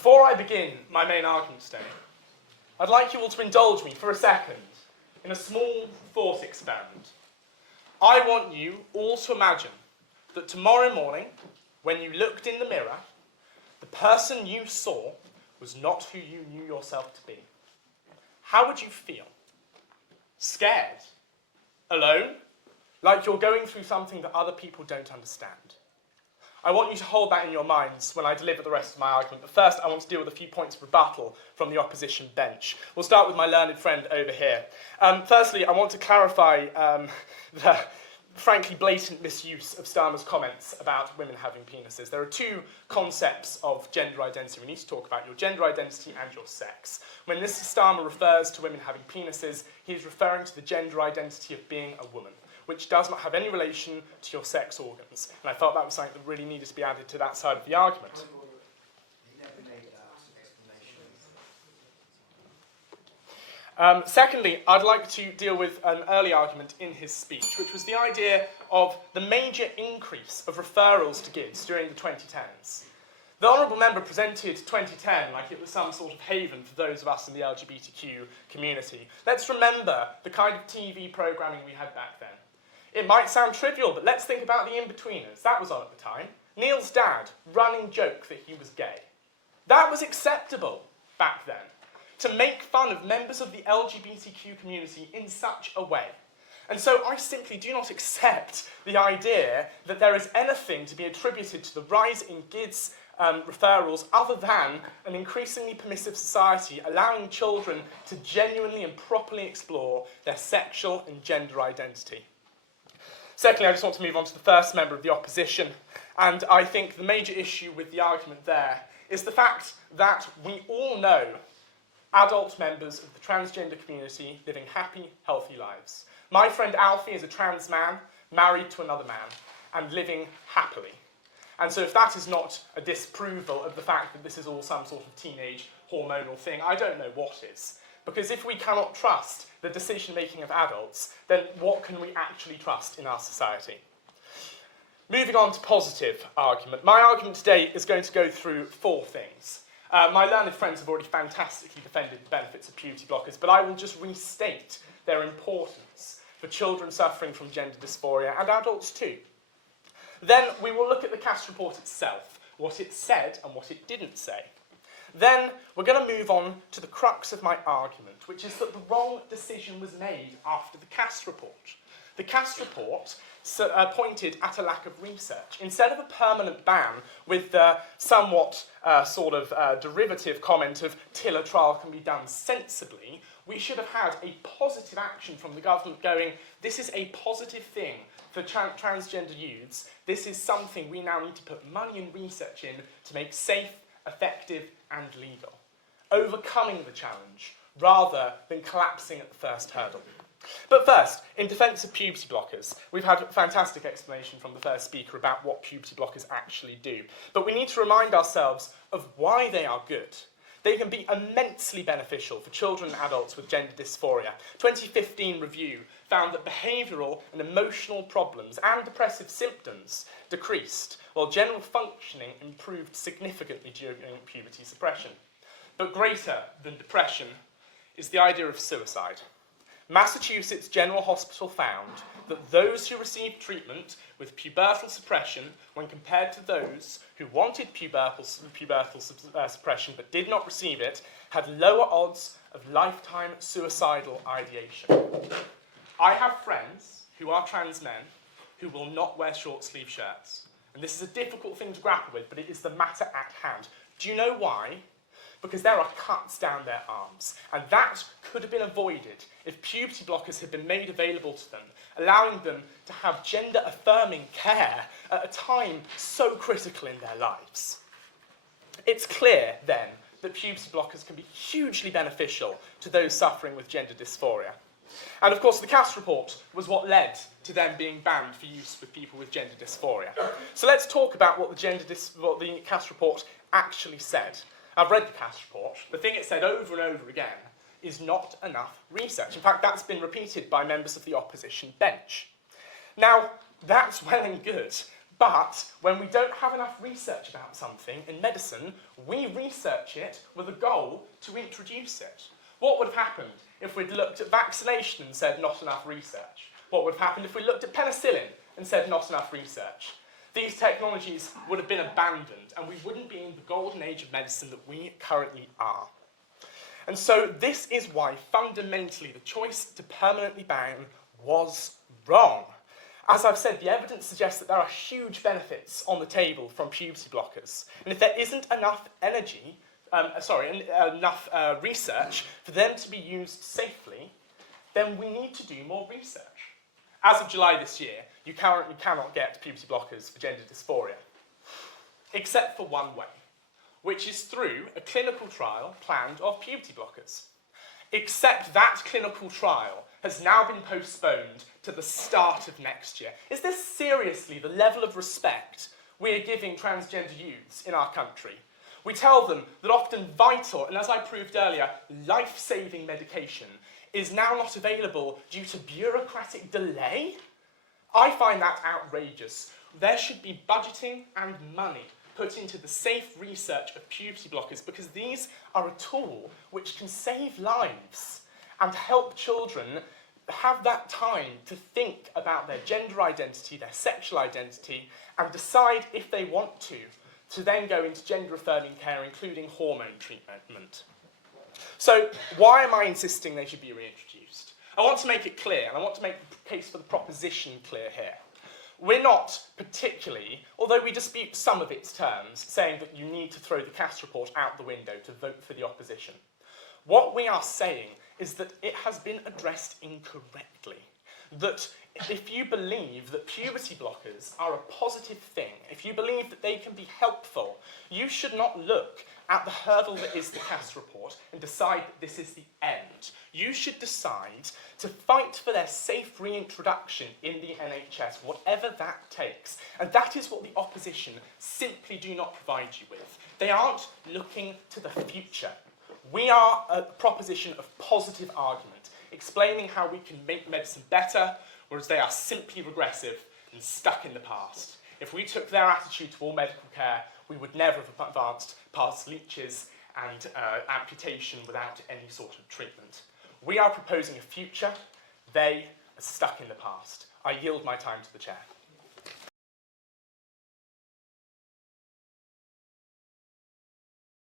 Before I begin my main argument today, I'd like you all to indulge me for a second in a small thought experiment. I want you all to imagine that tomorrow morning, when you looked in the mirror, the person you saw was not who you knew yourself to be. How would you feel? Scared? Alone? Like you're going through something that other people don't understand? I want you to hold that in your minds when I deliver the rest of my argument, but first I want to deal with a few points of rebuttal from the opposition bench. We'll start with my learned friend over here. Firstly, I want to clarify the frankly blatant misuse of Starmer's comments about women having penises. There are two concepts of gender identity. We need to talk about your gender identity and your sex. When Mr. Starmer refers to women having penises, he is referring to the gender identity of being a woman, which does not have any relation to your sex organs. And I felt that was something that really needed to be added to that side of the argument. Secondly, I'd like to deal with an early argument in his speech, which was the idea of the major increase of referrals to GIDS during the 2010s. The Honourable Member presented 2010 like it was some sort of haven for those of us in the LGBTQ community. Let's remember the kind of TV programming we had back then. It might sound trivial, but let's think about the In-Betweeners. That was on at the time. Neil's dad, running joke that he was gay. That was acceptable back then. To make fun of members of the LGBTQ community in such a way. And so I simply do not accept the idea that there is anything to be attributed to the rise in GIDS referrals other than an increasingly permissive society allowing children to genuinely and properly explore their sexual and gender identity. Secondly, I just want to move on to the first member of the opposition, and I think the major issue with the argument there is the fact that we all know adult members of the transgender community living happy, healthy lives. My friend Alfie is a trans man, married to another man, and living happily. And so if that is not a disapproval of the fact that this is all some sort of teenage hormonal thing, I don't know what is. Because if we cannot trust the decision-making of adults, then what can we actually trust in our society? Moving on to positive argument. My argument today is going to go through four things. My learned friends have already fantastically defended the benefits of puberty blockers, but I will just restate their importance for children suffering from gender dysphoria and adults too. Then we will look at the Cass report itself, what it said and what it didn't say. Then we're going to move on to the crux of my argument, which is that the wrong decision was made after the Cass report. The Cass report pointed at a lack of research. Instead of a permanent ban with the somewhat derivative comment of till a trial can be done sensibly, we should have had a positive action from the government going, this is a positive thing for transgender youths. This is something we now need to put money and research in to make safe, effective and legal. Overcoming the challenge rather than collapsing at the first hurdle. But first, in defence of puberty blockers, we've had a fantastic explanation from the first speaker about what puberty blockers actually do. But we need to remind ourselves of why they are good. They can be immensely beneficial for children and adults with gender dysphoria. 2015 review found that behavioural and emotional problems and depressive symptoms decreased, while general functioning improved significantly during puberty suppression. But greater than depression is the idea of suicide. Massachusetts General Hospital found that those who received treatment with pubertal suppression, when compared to those who wanted pubertal suppression but did not receive it, had lower odds of lifetime suicidal ideation. I have friends who are trans men who will not wear short-sleeve shirts. And this is a difficult thing to grapple with, but it is the matter at hand. Do you know why? Because there are cuts down their arms. And that could have been avoided if puberty blockers had been made available to them, allowing them to have gender-affirming care at a time so critical in their lives. It's clear, then, that puberty blockers can be hugely beneficial to those suffering with gender dysphoria. And of course, the Cass report was what led to them being banned for use with people with gender dysphoria. So let's talk about what the Cass report actually said. I've read the Cass report. The thing it said over and over again is not enough research. In fact, that's been repeated by members of the opposition bench. Now, that's well and good, But when we don't have enough research about something in medicine, we research it with a goal to introduce it. What would have happened if we'd looked at vaccination and said not enough research? What would have happened if we looked at penicillin and said not enough research? These technologies would have been abandoned, and we wouldn't be in the golden age of medicine that we currently are. And so this is why fundamentally the choice to permanently ban was wrong. As I've said, the evidence suggests that there are huge benefits on the table from puberty blockers. And if there isn't enough research for them to be used safely, then we need to do more research. As of July this year, you currently cannot get puberty blockers for gender dysphoria, except for one way, which is through a clinical trial planned of puberty blockers. Except that clinical trial has now been postponed to the start of next year. Is this seriously the level of respect we are giving transgender youths in our country? We tell them that often vital, and as I proved earlier, life-saving medication is now not available due to bureaucratic delay? I find that outrageous. There should be budgeting and money put into the safe research of puberty blockers, because these are a tool which can save lives and help children have that time to think about their gender identity, their sexual identity, and decide if they want to then go into gender-affirming care, including hormone treatment. So why am I insisting they should be reintroduced? I want to make it clear, and I want to make the case for the proposition clear here. We're not particularly, although we dispute some of its terms, saying that you need to throw the Cass report out the window to vote for the opposition. What we are saying is that it has been addressed incorrectly. That if you believe that puberty blockers are a positive thing, if you believe that they can be helpful, you should not look at the hurdle that is the Cass report and decide that this is the end. You should decide to fight for their safe reintroduction in the NHS, whatever that takes. And that is what the opposition simply do not provide you with. They aren't looking to the future. We are a proposition of positive argument, explaining how we can make medicine better, whereas they are simply regressive and stuck in the past. If we took their attitude to all medical care, we would never have advanced past leeches and amputation without any sort of treatment. We are proposing a future. They are stuck in the past. I yield my time to the chair.